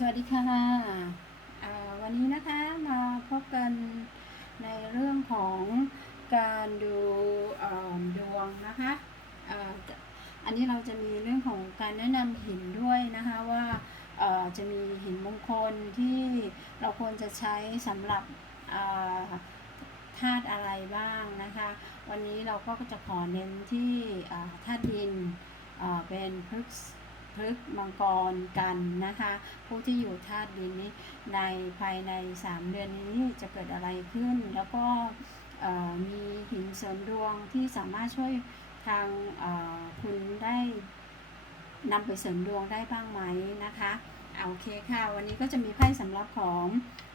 สวัสดีค่ะวันนี้นะคะมาพบกันในเรื่องของการดูดวงนะคะอ,ะอันนี้เราจะมีเรื่องของการแนะนำหินด้วยนะคะว่าจะมีหินมงคลที่เราควรจะใช้สำหรับธาตุอะไรบ้างนะคะ วันนี้เราก็จะขอเน้นที่ธาตุดินเป็นพฤกษ พฤกษ์มังกรกันนะคะ ผู้ที่อยู่ธาตุดินนี้ในภายใน 3 เดือนนี้จะเกิดอะไรขึ้น แล้วก็มีหินเสริมดวงที่สามารถช่วยทางคุณได้นำไปเสริมดวงได้บ้างไหมนะคะเอาโอเคค่ะ วันนี้ก็จะมีไพ่สำหรับของ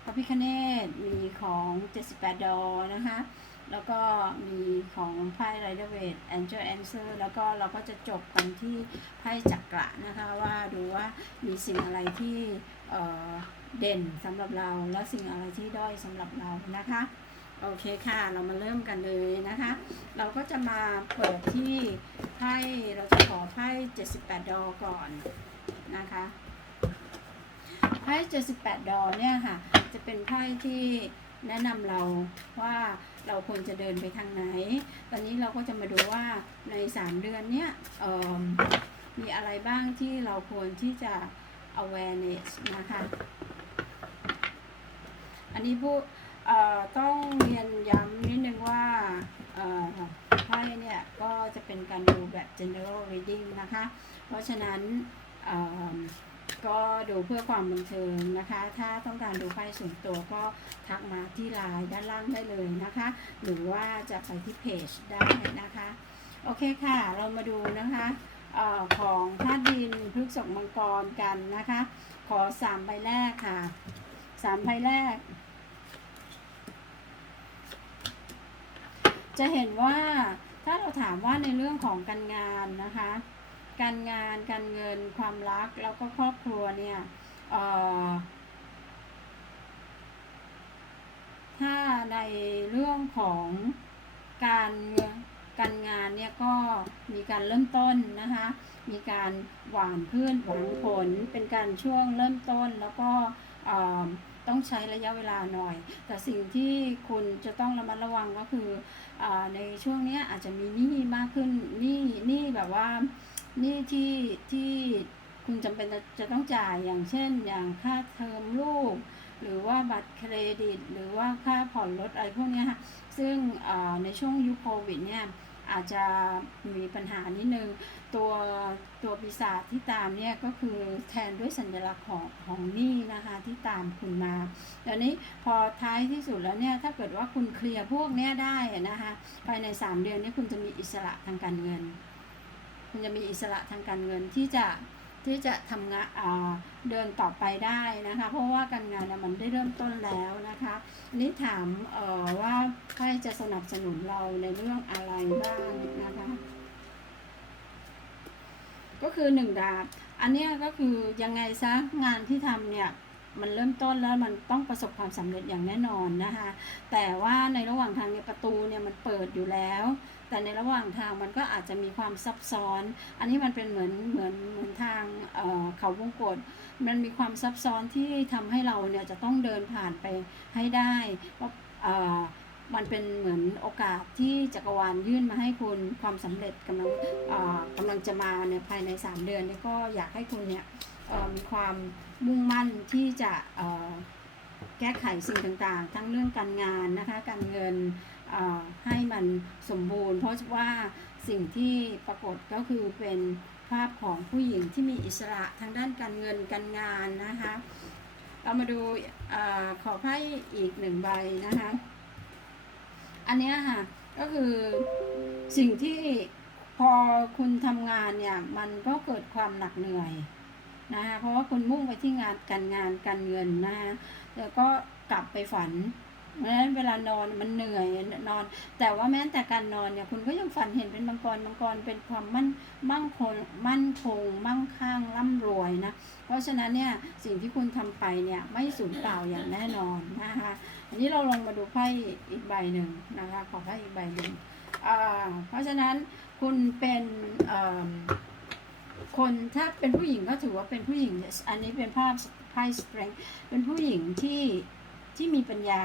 พระพิคเนตมีของ 78 ดอนะคะ แล้วก็มีของไพ่ไรเดอร์เวทแองเจิลแอนเซอร์แล้วก็เราก็จะจบกันที่ไพ่จักระนะคะว่าดูว่ามีสิ่งอะไรที่เเด่นสำหรับเราและสิ่งอะไรที่ด้อยสำหรับเรานะคะโอเคค่ะ เรามาเริ่มกันเลยนะคะ เราก็จะมาเปิดที่ไพ่เราจะขอไพ่78 ดอก่อนนะคะไพ่78 ดอเนี่ยค่ะ จะเป็นไพ่ที่แนะนำเราว่า เราควรจะเดินไปทางไหนตอนนี้เราก็จะมาดูว่าใน 3 เดือนเนี้ยมมีอะไรบ้างที่เราควรที่จะ awareness นะคะ อันนี้ผู้ต้องเรียนย้ำนิดนึงว่าไพ่เนี่ยก็จะเป็นการดูแบบ general reading นะคะ เพราะฉะนั้นอ ก็ดูเพื่อความบันเทิงนะคะ ถ้าต้องการดูไพ่ส่วนตัวก็ทักมาที่ไลน์ด้านล่างได้เลยนะคะ หรือว่าจะไปที่เพจได้นะคะ โอเคค่ะ เรามาดูนะคะออของธาตุดินพฤกษกมังกรกันนะคะ ขอสามใบแรกค่ะสามใบแรก จะเห็นว่าถ้าเราถามว่าในเรื่องของการงานนะคะ การงานการเงินความรักแล้วก็ครอบครัวเนี่ยถ้าในเรื่องของการการงานเนี่ยก็มีการเริ่มต้นนะคะ มีการหวานพืชหวังผลเป็นการช่วงเริ่มต้นแล้วก็ต้องใช้ระยะเวลาหน่อย แต่สิ่งที่คุณจะต้องระมัดระวังก็คืออในช่วงเนี้ยอาจจะมีหนี้มากขึ้นหนี้หนี้แบบว่า หนี้ที่ที่คุณจำเป็นจะจะต้องจ่ายอย่างเช่น อย่างค่าเทอมลูก หรือว่าบัตรเครดิต หรือว่าค่าผ่อนรถอะไรพวกนี้ค่ะซึ่งในช่วงยุคโควิดเนี่ยอาจจะมีปัญหานิดนึง ตัวตัวปีศาจที่ตามเนี่ยก็คือแทนด้วยสัญลักษณ์ของของหนี้นะคะที่ตามคุณมาเดี๋ยวนี้พอท้ายที่สุดแล้วเนี่ยถ้าเกิดว่าคุณเคลียร์พวกเนี้ยได้นะคะภายใน 3 เดือนนี้คุณจะมีอิสระทางการเงิน คุณจะมีอิสระทางการเงินที่จะที่จะทำงานเดินต่อไปได้นะคะ เพราะว่าการงานมันได้เริ่มต้นแล้วนะคะนนี้ถามว่าใครจะสนับสนุนเราในเรื่องอะไรบ้างนะคะ ก็คือหนึ่งดาบ อันนี้ก็คือยังไงซะงานที่ทำเนี่ย มันเริ่มต้นแล้วมันต้องประสบความสำเร็จอย่างแน่นอนนะคะ แต่ว่าในระหว่างทางเนี่ยประตูเนี่ยมันเปิดอยู่แล้ว แต่ในระหว่างทางมันก็อาจจะมีความซับซ้อน อันนี้มันเป็นเหมือนเหมือนเหมือนทางเเขาวงกฏมันมีความซับซ้อนที่ทำให้เราเนี่ยจะต้องเดินผ่านไปให้ได้เพราะมันเป็นเหมือนโอกาสที่จักรวาลยื่นมาให้คุณความสำเร็จกำลังกำลังจะมาเนี่ยภายใน 3 เดือนเนี่ยก็อยากให้คุณเนี่ยมีความ มุ่งมั่นที่จะแก้ไขสิ่งต่างๆ ทั้งเรื่องการงานนะคะ การเงินให้มันสมบูรณ์ เพราะว่าสิ่งที่ปรากฏก็คือเป็นภาพของผู้หญิงที่มีอิสระทางด้านการเงินการงานนะคะ เรามาดูอขอไพ่อีกหนึ่งใบนะคะ อันนี้ค่ะก็คือสิ่งที่พอคุณทำงานเนี่ย มันก็เกิดความหนักเหนื่อย นะคะเพราะว่าคุณมุ่งไปที่งานการงานการเงินนะคะแล้วก็กลับไปฝันเพราะฉะนั้นเวลานอนมันเหนื่อยนอน แต่ว่าแม้แต่การนอนเนี่ยคุณก็ยังฝันเห็นเป็นมังกรมังกรเป็นความมั่นมั่งคงมั่นคง มั่งคั่งร่ำรวยนะเพราะฉะนั้นเนี่ยสิ่งที่คุณทำไปเนี่ยไม่สูญเปล่าอย่างแน่นอนนะคะอันนี้เราลองมาดูไพ่อีกใบหนึ่งนะคะขอไพ่อีกใบหนึ่งอ่าเพราะฉะนั้นคุณเป็นเคนถ้าเป็นผู้หญิงก็ถือว่าเป็นผู้หญิง อันนี้เป็นภาพไพ่ strength เป็นผู้หญิงที่ที่มีปัญญา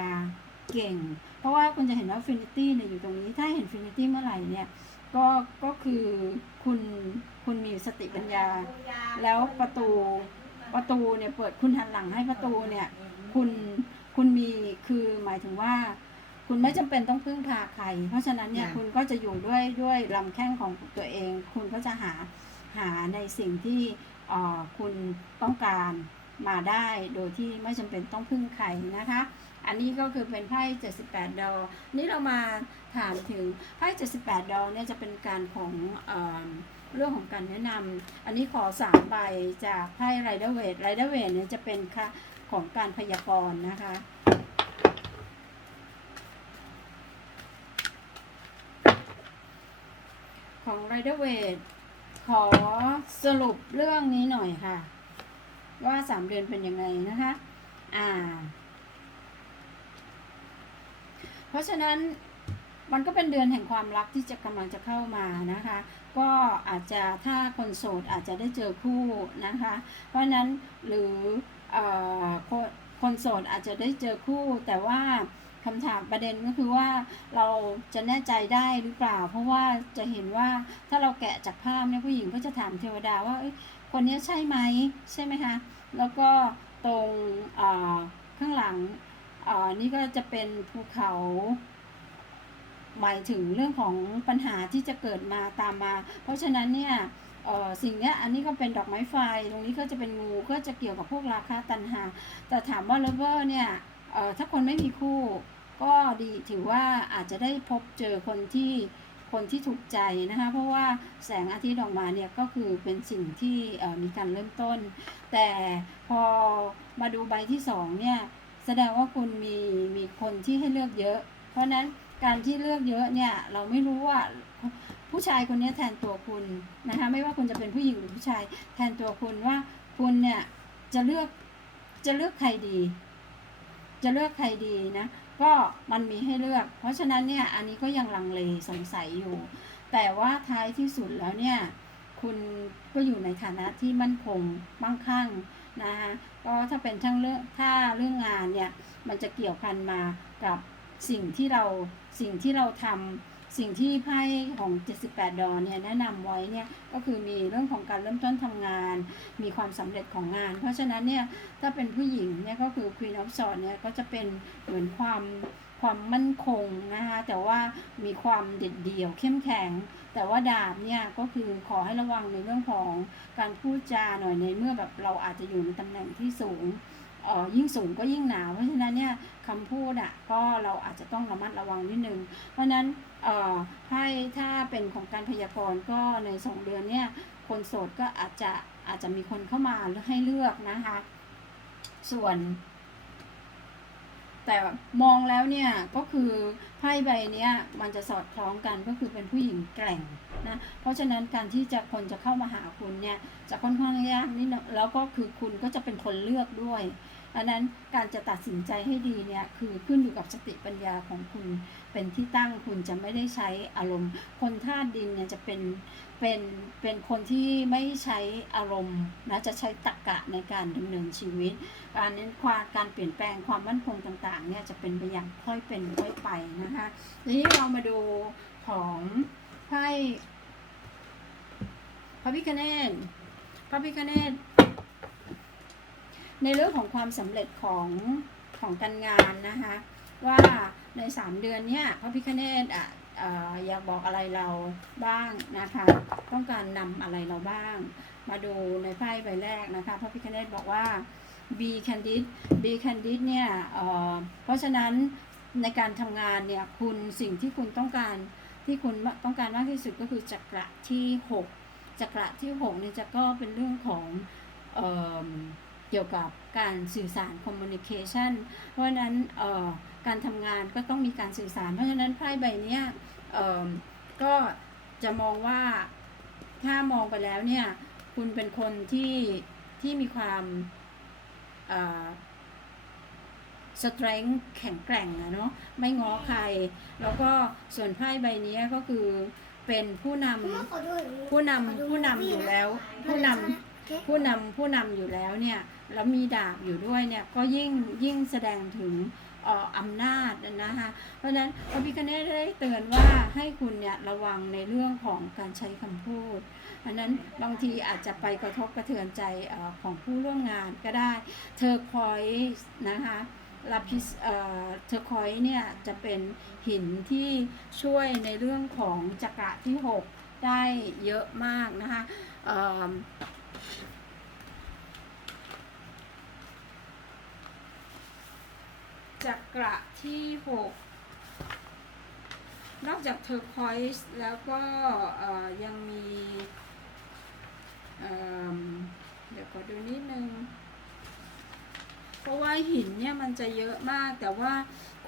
เก่ง เพราะว่าคุณจะเห็นว่า finity เนี่ยอยู่ตรงนี้ ถ้าเห็น finity เมื่อไหร่เนี่ยก็ก็คือคุณคุณมีสติปัญญา แล้วประตูประตูเนี่ยเปิดคุณหันหลังให้ประตูเนี่ยคุณคุณมีคือหมายถึงว่า คุณไม่จำเป็นต้องพึ่งพาใคร เพราะฉะนั้นเนี่ยคุณก็จะอยู่ด้วยด้วยลำแข้งของตัวเอง คุณก็จะหา หาในสิ่งที่คุณต้องการมาได้โดยที่ไม่จำเป็นต้องพึ่งใครนะคะ อันนี้ก็คือเป็นไพ่ 78 ดอนี่เรามาถามถึงไพ่ 78 ดอเนี่ยจะเป็นการของเออเรื่องของการแนะนำอันนี้ขอสามใบจากไพ่ไรเดอร์เวทไรเดอร์เวทเนี่ยจะเป็นค่ะของการพยากรณ์นะคะของไรเดอร์เวท ขอสรุปเรื่องนี้หน่อยค่ะ ว่าสามเดือนเป็นยังไงนะคะ อ่า เพราะฉะนั้นมันก็เป็นเดือนแห่งความรักที่จะกำลังจะเข้ามานะคะ ก็อาจจะถ้าคนโสดอาจจะได้เจอคู่นะคะ เพราะนั้นหรือออคนคนโสดอาจจะได้เจอคู่แต่ว่า คำถามประเด็นก็คือว่าเราจะแน่ใจได้หรือเปล่า เพราะว่าจะเห็นว่าถ้าเราแกะจากภาพเนี่ยผู้หญิงก็จะถามเทวดาว่าคนนี้ใช่ไหมใช่ไหมคะแล้วก็ตรงข้างหลังนี่ก็จะเป็นภูเขาหมายถึงเรื่องของปัญหาที่จะเกิดมาตามมา เพราะฉะนั้นเนี่ยสิ่งนี้อันนี้ก็เป็นดอกไม้ไฟ ตรงนี้ก็จะเป็นงูก็จะเกี่ยวกับพวกราคาตันหา แต่ถามว่าเลเวอร์เนี่ยถ้าคนไม่มีคู่ ก็ดีถือว่าอาจจะได้พบเจอคนที่คนที่ถูกใจนะคะเพราะว่าแสงอาทิตย์ออกมาเนี่ยก็คือเป็นสิ่งที่มีการเริ่มต้น แต่พอมาดูใบที่สองเนี่ยแสดงว่าคุณมีมีคนที่ให้เลือกเยอะ เพราะนั้นการที่เลือกเยอะเนี่ยเราไม่รู้ว่าผู้ชายคนนี้แทนตัวคุณนะคะไม่ว่าคุณจะเป็นผู้หญิงหรือผู้ชายแทนตัวคุณว่าคุณเนี่ยจะเลือกจะเลือกใครดี จะเลือกใครดีนะ ก็มันมีให้เลือก เพราะฉะนั้นเนี่ยอันนี้ก็ยังลังเลสงสัยอยู่ แต่ว่าท้ายที่สุดแล้วเนี่ยคุณก็อยู่ในฐานะที่มั่นคงมั่งคั่งนะคะก็ถ้าเป็นทั้งเรื่องถ้าเรื่องงานเนี่ยมันจะเกี่ยวพันมากับสิ่งที่เราสิ่งที่เราทำ สิ่งที่ไพ่ของ 78 ดอนเนี่ยแนะนำไว้เนี่ยก็คือมีเรื่องของการเริ่มต้นทำงาน มีความสำเร็จของงาน เพราะฉะนั้นเนี่ยถ้าเป็นผู้หญิงเนี่ยก็คือ Queen of Swords เนี่ยก็จะเป็นเหมือนความความมั่นคงนะคะแต่ว่ามีความเด็ดเดี่ยวเข้มแข็ง แต่ว่าดาบเนี่ยก็คือขอให้ระวังในเรื่องของการพูดจาหน่อยในเมื่อแบบเราอาจจะอยู่ในตำแหน่งที่สูง อ่อยิ่งสูงก็ยิ่งหนาว เพราะฉะนั้นเนี่ยคำพูดอะก็เราอาจจะต้องระมัดระวังนิดนึง เพราะฉะนั้นเอ่อไพ่ถ้าเป็นของการพยากรณ์ก็ในสองเดือนเนี่ยคนโสดก็อาจจะอาจจะมีคนเข้ามาให้เลือกนะคะ ส่วน แต่มองแล้วเนี่ยก็คือไพ่ใบเนี้ยมันจะสอดคล้องกันก็คือเป็นผู้หญิงแกร่งนะเพราะฉะนั้นการที่จะคนจะเข้ามาหาคุณเนี่ยจะค่อนข้างยากนิดนึงแล้วก็คือคุณก็จะเป็นคนเลือกด้วย อันนั้นการจะตัดสินใจให้ดีเนี่ยคือขึ้นอยู่กับสติปัญญาของคุณเป็นที่ตั้งคุณจะไม่ได้ใช้อารมณ์ คนธาตุดินเนี่ยจะเป็นเป็นเป็นคนที่ไม่ใช้อารมณ์นะจะใช้ตรรกะในการดำเนินชีวิต การเน้นความการเปลี่ยนแปลงความมั่นคงต่างๆเนี่ยจะเป็นไปอย่างค่อยเป็นค่อยไปนะคะทีนี้เรามาดูของไพ่พระพิคเนตพระพิคเนต ในเรื่องของความสำเร็จของของการงานนะคะ ว่าในสามเดือนเนี่ยพระพิคเนตอะอยากบอกอะไรเราบ้างนะคะ ต้องการนำอะไรเราบ้าง มาดูในไพ่ใบแรกนะคะพระพิคเนตบอกว่า B candid B candid เนี่ยเอ่อเพราะฉะนั้นในการทำงานเนี่ยคุณสิ่งที่คุณต้องการที่คุณต้องการมากที่สุดก็คือจักระที่ 6จักระที่6เนี่ยจะก็เป็นเรื่องของ เกี่ยวกับการสื่อสาร communication เพราะนั้นการทำงานก็ต้องมีการสื่อสาร เพราะฉะนั้นไพ่ใบนี้ก็จะมองว่าถ้ามองไปแล้วเนี่ย คุณเป็นคนที่ที่มีความสตร n งแข็งแกร่งอะเนาะไม่ง้อใคร แล้วก็ส่วนไพ่ใบนี้ก็คือเป็นผู้นำผู้นำผู้นำอยู่แล้ว ผู้นำ ผู้นำผู้นำอยู่แล้วเนี่ยแล้วมีดาบอยู่ด้วยเนี่ยก็ยิ่งยิ่งแสดงถึงเอ่ออำนาจนะคะเพราะฉะนั้นพระพิคเนตได้เตือนว่าให้คุณเนี่ยระวังในเรื่องของการใช้คำพูดอันนั้นบางทีอาจจะไปกระทบกระเทือนใจเออของผู้ร่วมงานก็ได้เธอคอยนะคะลาพิสเอ่อเทอร์คอยเนี่ยจะเป็นหินที่ช่วยในเรื่องของจักระที่ 6 ได้เยอะมากนะคะเอิ่ม จักระที่6นอกจากเทอร์คอยส์แล้วก็ยังมีเเดี๋ยวขอดูนิดนึง เพราะว่าหินเนี่ยมันจะเยอะมาก แต่ว่า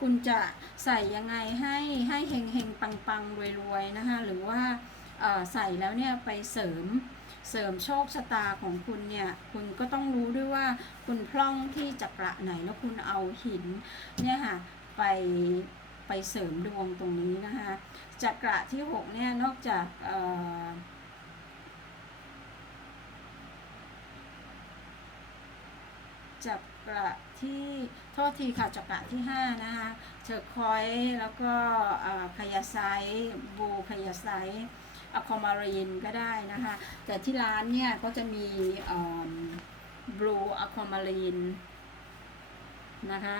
คุณจะใส่ยังไงให้ให้เฮงเฮงปังปังรวยรวยๆนะคะ หรือว่าใส่แล้วเนี่ยไปเสริม เสริมโชคชะตาของคุณเนี่ย คุณก็ต้องรู้ด้วยว่าคุณพล่องที่จักระไหนแล้วคุณเอาหินเนี่ยค่ะไปไปเสริมดวงตรงนี้นะคะจักระที่หกเนี่ยนอกจากจักระที่โทษทีค่ะจักระที่5นะคะเชอร์คอยแล้วก็พยาไซบูพยาไซ อะคอมารีนก็ได้นะคะ แต่ที่ร้านเนี่ยก็จะมีบลูอะคอมารีนนะคะ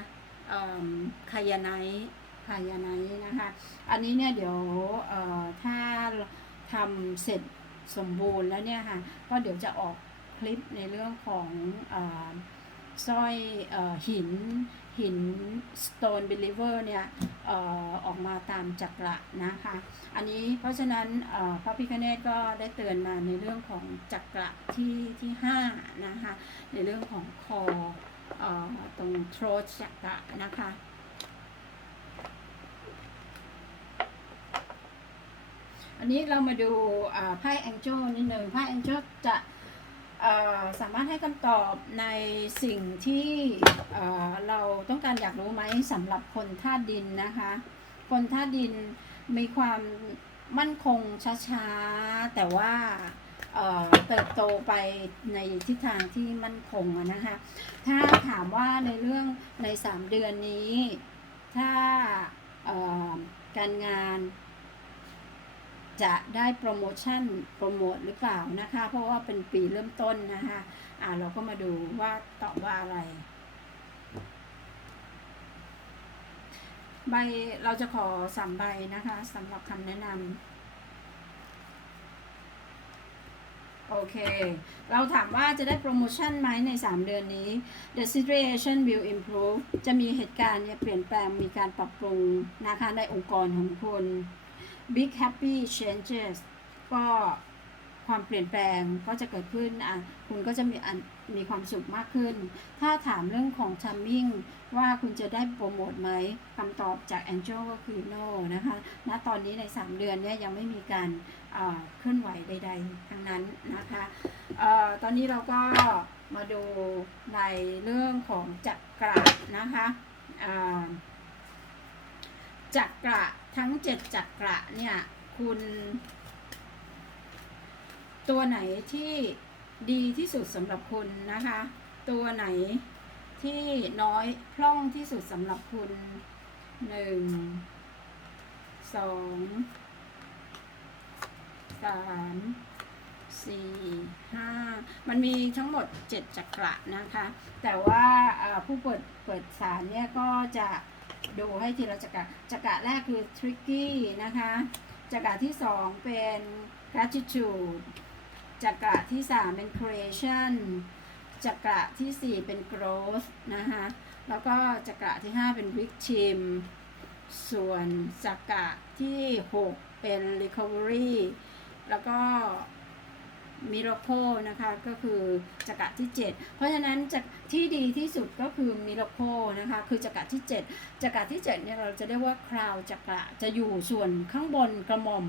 คายาไนคายาไนนะคะ อันนี้เนี่ยเดี๋ยวถ้าทำเสร็จสมบูรณ์แล้วเนี่ยค่ะ ก็เดี๋ยวจะออกคลิปในเรื่องของอสร้อยอหิน หิน stone believer เนี่ยอออกมาตามจักระนะคะ อันนี้เพราะฉะนั้นพระพิคเนตก็ได้เตือนมาในเรื่องของจักระที่ที่5นะคะ ในเรื่องของคออตรงโทรจักระนะคะอันนี้เรามาดูไพ่แองเจิลนิดหนึ่งไพ่แองเจิลจะ สามารถให้คำตอบในสิ่งที่เราต้องการอยากรู้ไหมสำหรับคนธาตุดินนะคะ คนธาตุดินมีความมั่นคงช้าๆ แต่ว่าเติบโตไปในทิศทางที่มั่นคงนะคะ ถ้าถามว่าในเรื่องใน 3 เดือนนี้ ถ้าการงาน จะได้โปรโมชั่นโปรโมทหรือเปล่านะคะ เพราะว่าเป็นปีเริ่มต้นนะคะ อ่าเราก็มาดูว่าตอบว่าอะไร ใบเราจะขอสามใบนะคะสำหรับคำแนะนำโอเค เราถามว่าจะได้โปรโมชั่นไหมใน 3 เดือนนี้ The situation will improve จะมีเหตุการณ์เนี่ยเปลี่ยนแปลงมีการปรับปรุงนะคะในองค์กรของคุณ big happy changes ก็ความเปลี่ยนแปลงก็จะเกิดขึ้นอะคุณก็จะมีมีความสุขมากขึ้น ถ้าถามเรื่องของ timing ว่าคุณจะได้โปรโมทไหมคำตอบจาก Angel ก็คือ no นะคะณตอนนี้ใน 3 เดือนเนี้ยังไม่มีการเคลื่อนไหวใด ๆ ทั้งนั้นนะคะอตอนนี้เราก็มาดูในเรื่องของจักระนะคะ จักระทั้งเจ็ดจักระเนี่ยคุณ ตัวไหนที่ดีที่สุดสำหรับคุณนะคะ ตัวไหนที่น้อยพร่องที่สุดสำหรับคุณหนึ่งสองสามสี่ห้ามันมีทั้งหมดเจ็ดจักระนะคะ แต่ว่าผู้เปิดเปิดสารเนี่ยก็จะ ดูให้ทีละจักระจักระแรกคือ tricky นะคะจักระที่สองเป็น gratitude จักระที่สามเป็น creation จักระที่สี่เป็น growth นะคะแล้วก็จักระที่ห้าเป็น victim ส่วนจักระที่หกเป็น recovery แล้วก็ miracle นะคะก็คือจักระที่ 7 เพราะฉะนั้นจากที่ดีที่สุดก็คือ miracle นะคะคือจักระที่ 7จักระที่7เนี่ยเราจะเรียกว่าคราวจักระจะอยู่ส่วนข้างบนกระหม่อม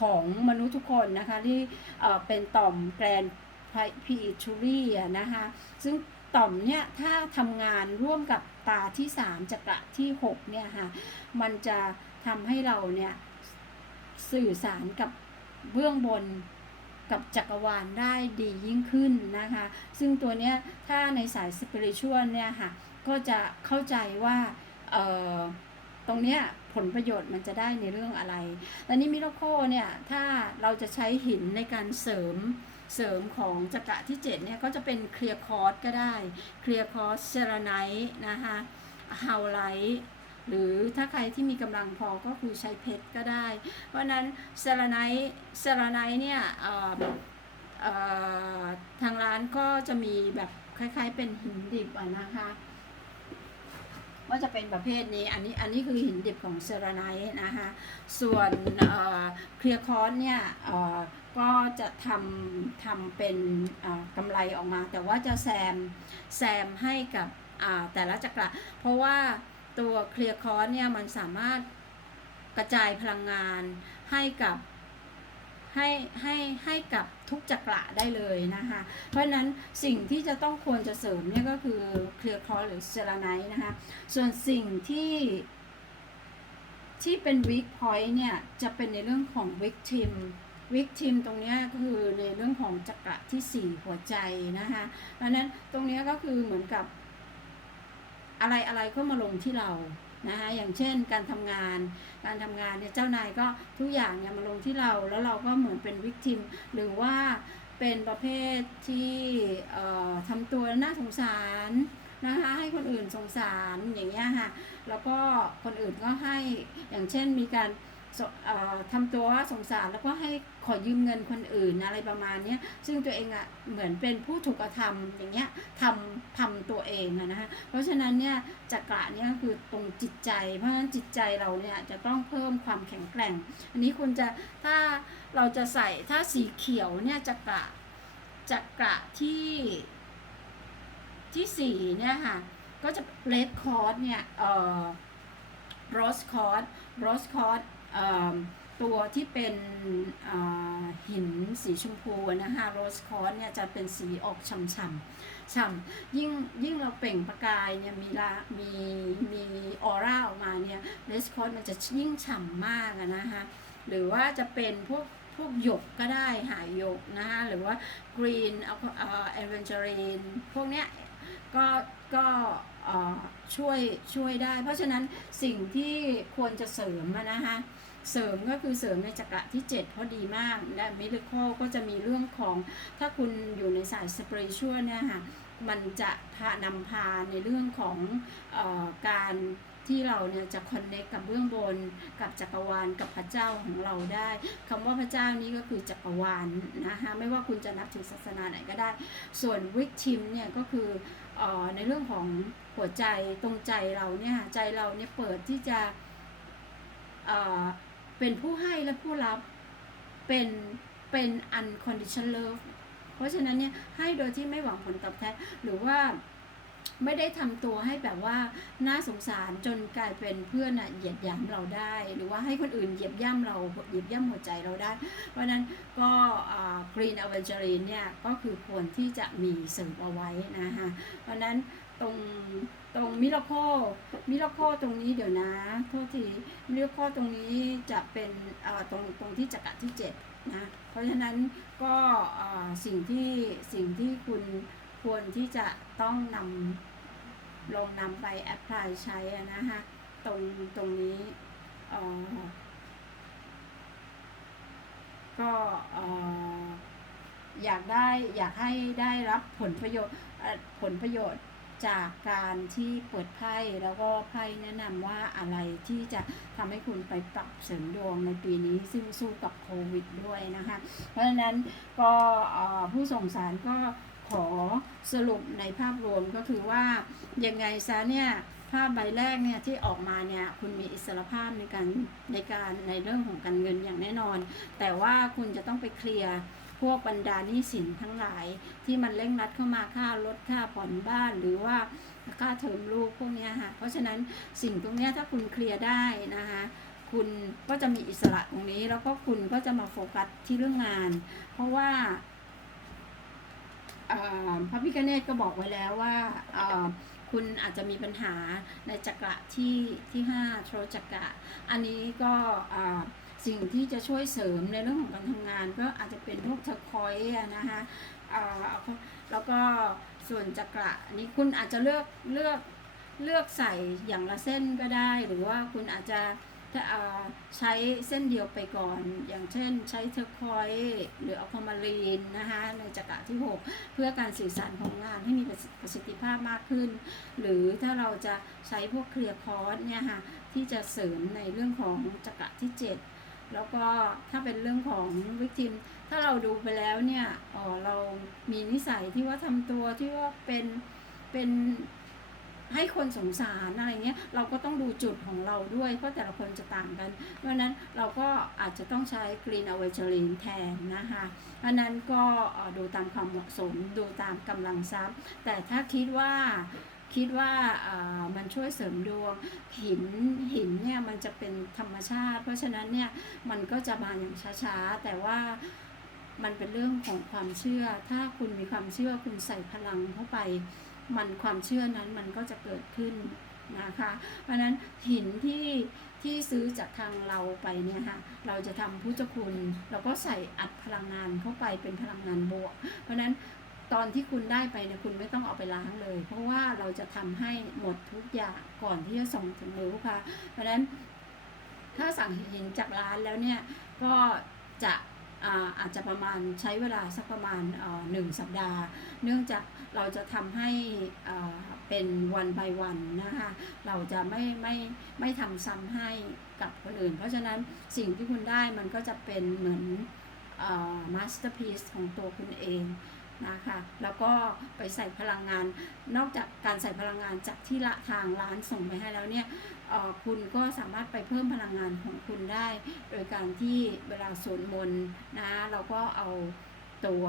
ของมนุษย์ทุกคนนะคะที่เอ่อเป็นต่อมแกรนพีทูรีนะคะซึ่งต่อมเนี่ยถ้าทำงานร่วมกับตาที่ 3จักระที่6เนี่ยค่ะมันจะทำให้เราเนี่ยสื่อสารกับเบื้องบน กับจักรวาลได้ดียิ่งขึ้นนะคะ ซึ่งตัวเนี้ยถ้าในสายสปิริชวลเนี่ยค่ะ ก็จะเข้าใจว่าตรงเนี้ยผลประโยชน์มันจะได้ในเรื่องอะไร และนี่มิโรโคเนี่ย ถ้าเราจะใช้หินในการเสริมเสริมของจักระที่7เนี่ย ก็จะเป็นเคลียร์คอร์สก็ได้ เคลียร์คอร์สเซราไนท์นะคะฮาวไลท์ หรือถ้าใครที่มีกำลังพอก็คือใช้เพชรก็ได้ เพราะนั้นเซราไนท์เซราไนท์เนี่ยทางร้านก็จะมีแบบคล้าย ๆ เป็นหินดิบอะนะคะว่าจะเป็นประเภทนี้อันนี้อันนี้คือหินดิบของเซราไนท์นะคะส่วนเคลียร์คอร์สเนี่ยก็จะทำทำเป็นกำไรออกมา แต่ว่าจะแซมแซมให้กับแต่ละจักระเพราะว่า ตัวเคลียร์คอร์สเนี่ยมันสามารถกระจายพลังงานให้กับให้ให้ให้กับทุกจักระได้เลยนะคะ เพราะนั้นสิ่งที่จะต้องควรจะเสริมเนี่ยก็คือเคลียร์คอร์สหรือเซราไนท์นะคะ ส่วนสิ่งที่ที่เป็น weak point เนี่ยจะเป็นในเรื่องของ victim victim ตรงนี้คือในเรื่องของจักระที่ 4 หัวใจนะคะดังนั้นตรงนี้ก็คือเหมือนกับ อะไรอะไรก็มาลงที่เรานะคะอย่างเช่นการทำงาน การทำงานเนี่ยเจ้านายก็ทุกอย่างเนี่ยมาลงที่เราแล้วเราก็เหมือนเป็นวิกติมหรือว่าเป็นประเภทที่เอ่อทำตัวน่าสงสารนะคะให้คนอื่นสงสารอย่างเงี้ยค่ะแล้วก็คนอื่นก็ให้อย่างเช่นมีการ ทำตัวว่าสงสารแล้วก็ให้ขอยืมเงินคนอื่นอะไรประมาณนี้ซึ่งตัวเองอะ่ะเหมือนเป็นผู้ถูกกระทำอย่างเงี้ยทำทำตัวเองอะนะคะเพราะฉะนั้นเนี่ยจักระเนี่ยคือตรงจิตใจ เพราะฉะนั้นจิตใจเราเนี่ยจะต้องเพิ่มความแข็งแกร่ง อันนี้คุณจะถ้าเราจะใส่ถ้าสีเขียวเนี่ยจักระจักระที่ที่สี่เนี่ยค่ะก็จะเลดคอร์สเนี่ยเอ่อโรสคอร์สโรสคอร์ส ตัวที่เป็นหินสีชมพูนะคะโรสคอร์สเนี่ยจะเป็นสีออกช่ำๆฉ่ำยิ่งยิ่งเราเปล่งประกายเนี่ยมีละมีมีออร่าออกมาเนี่ยโรสคอร์สมันจะยิ่งฉ่ำมากนะคะหรือว่าจะเป็นพวกพวกหยกก็ได้หายหยกนะคะหรือว่ากรีนเอ่อเอเวนเจอรีนพวกเนี้ยก็ก็ช่วยช่วยได้ เพราะฉะนั้นสิ่งที่ควรจะเสริมนะคะ เสริมก็คือเสริมในจักระที่7เพราะดีมากและมิลิคอก็จะมีเรื่องของถ้าคุณอยู่ในสายสเปริชวลเนี่ยค่ะมันจะพานำพาในเรื่องของออการที่เราเนี่ยจะคอนเนคกับเบื้องบน กับจักรวาลกับพระเจ้าของเราได้คำว่าพระเจ้านี้ก็คือจักรวาลนะคะไม่ว่าคุณจะนับถือศาสนาไหนก็ได้ ส่วนวิกทิมเนี่ยก็คือออในเรื่องของหัวใจตรงใจเราเนี่ยใจเราเนี่ยเปิดที่จะ เป็นผู้ให้และผู้รับเป็นเป็น unconditional love เพราะฉะนั้นเนี่ยให้โดยที่ไม่หวังผลตอบแทนหรือว่าไม่ได้ทำตัวให้แบบว่าน่าสงสารจนกลายเป็นเพื่อนอะเหยียดยามเราได้ หรือว่าให้คนอื่นเหยียบย่ำเราเหยียบย่ำหัวใจเราได้ เพราะนั้นก็กรีนอเวนเจอรีนเนี่ยก็คือควรที่จะมีเสริมเอาไว้นะคะเพราะนั้นตรงตรงมิราโคมิราโคตรงนี้เดี๋ยวนะโทษทีมิราโคตรงนี้จะเป็นตรงตรงที่จักระที่เจ็ดนะเพราะฉะนั้นก็สิ่งที่สิ่งที่คุณควรที่จะต้องนำลงนำไปแอพพลายใช้นะคะตรงตรงนี้ก็อยากได้อยากให้ได้รับผลประโยชน์ผลประโยชน์ จากการที่เปิดไพ่แล้วก็ไพ่แนะนำว่าอะไรที่จะทำให้คุณไปปรับเสริมดวงในปีนี้ซึ่งสู้กับโควิดด้วยนะคะ เพราะฉะนั้นก็ผู้ส่งสารก็ขอสรุปในภาพรวมก็คือว่ายังไงซะเนี่ยภาพใบแรกเนี่ยที่ออกมาเนี่ยคุณมีอิสรภาพในการในการในเรื่องของการเงินอย่างแน่นอน แต่ว่าคุณจะต้องไปเคลียร์ วกบรรดาหนี้สินทั้งหลาย ที่มันเร่งรัดเข้ามาค่ารถค่าผ่อนบ้านหรือว่าค่าเทอมลูกพวกนี้ค่ะเพราะฉะนั้นสิ่งตรงนี้ถ้าคุณเคลียร์ได้นะคะคุณก็จะมีอิสระตรงนี้ แล้วก็คุณก็จะมาโฟกัสที่เรื่องงาน เพราะว่าเอ่อพระพิฆเนศก็บอกไว้แล้วว่าคุณอาจจะมีปัญหาในจักระที่ที่ห้าโทรจักระ อันนี้ก็ สิ่งที่จะช่วยเสริมในเรื่องของการทำงาน ก็อาจจะเป็นพวกเทอร์คอยส์นะคะแล้วก็ส่วนจักระนี้คุณอาจจะเลือกเลือกเลือกใส่อย่างละเส้นก็ได้ หรือว่าคุณอาจจะใช้เส้นเดียวไปก่อน อย่างเช่นใช้เทอร์คอยส์หรืออะคามารีนนะคะในจักระที่ 6 เพื่อการสื่อสารของงานให้มีประสิทธิภาพมากขึ้น หรือถ้าเราจะใช้พวกเคลียร์คอร์สเนี่ยค่ะที่จะเสริมในเรื่องของจักระที่ 7 แล้วก็ถ้าเป็นเรื่องของวิกติมถ้าเราดูไปแล้วเนี่ยอ๋อเรามีนิสัยที่ว่าทำตัวที่ว่าเป็นเป็นให้คนสงสารอะไรเงี้ยเราก็ต้องดูจุดของเราด้วย เพราะแต่ละคนจะต่างกัน เพราะนั้นเราก็อาจจะต้องใช้กรีนอเวจลินแทนนะคะเพราะนั้นก็ดูตามความเหมาะสมดูตามกำลังทรัพย์ แต่ถ้าคิดว่า คิดว่ามันช่วยเสริมดวงหินหินเนี่ยมันจะเป็นธรรมชาติ เพราะฉะนั้นเนี่ยมันก็จะมาอย่างช้าๆ แต่ว่ามันเป็นเรื่องของความเชื่อ ถ้าคุณมีความเชื่อคุณใส่พลังเข้าไป มันความเชื่อนั้นมันก็จะเกิดขึ้นนะคะ เพราะนั้นหินที่ที่ซื้อจากทางเราไปเนี่ยค่ะเราจะทำพุทธคุณ เราก็ใส่อัดพลังงานเข้าไปเป็นพลังงานบวก เพราะนั้น ตอนที่คุณได้ไปเนี่ยคุณไม่ต้องเอาไปล้างเลย เพราะว่าเราจะทำให้หมดทุกอย่างก่อนที่จะส่งถึงมือลูกค้าเพราะฉะนั้นถ้าสั่งหินจากร้านแล้วเนี่ยก็จะอาจจะประมาณใช้เวลาสักประมาณหนึ่งสัปดาห์ เนื่องจากเราจะทำให้เป็นวัน by วันนะคะเราจะไม่ไม่ไม่ทำซ้ำให้กับคนอื่น เพราะฉะนั้นสิ่งที่คุณได้มันก็จะเป็นเหมือนมาสเตอร์พี e ของตัวคุณเอง นะคะแล้วก็ไปใส่พลังงาน นอกจากการใส่พลังงานจากที่ละทางร้านส่งไปให้แล้วเนี่ยคุณก็สามารถไปเพิ่มพลังงานของคุณได้ โดยการที่เวลาสวดมนต์นะเราก็เอาตัว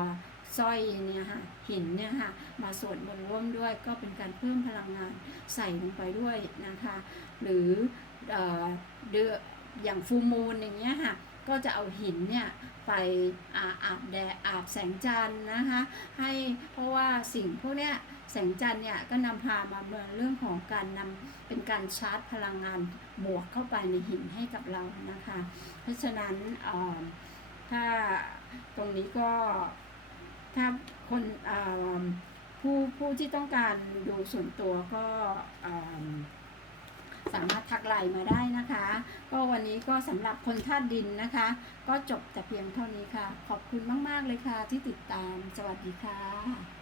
สร้อยเนี่ยค่ะหินเนี่ยค่ะมาสวดมนต์ร่วมด้วยก็เป็นการเพิ่มพลังงานใส่ลงไปด้วยนะคะ หรือเอ่อเดืออย่างฟูมูลอย่างเงี้ยค่ะ ก็จะเอาหินเนี่ยไปอาอาบแดดอาบแสงจันทร์นะคะให้เพราะว่าสิ่งพวกเนี้ยแสงจันทร์เนี่ยก็นำพามาเมืองเรื่องของการนำเป็นการชาร์จพลังงานบวกเข้าไปในหินให้กับเรานะคะ เพราะฉะนั้นถ้าตรงนี้ก็ถ้าคนผู้ผู้ที่ต้องการดูส่วนตัวก็ สามารถทักไลน์มาได้นะคะ ก็วันนี้ก็สำหรับคนธาตุดินนะคะ ก็จบแต่เพียงเท่านี้ค่ะ ขอบคุณมาก ๆ เลยค่ะที่ติดตาม สวัสดีค่ะ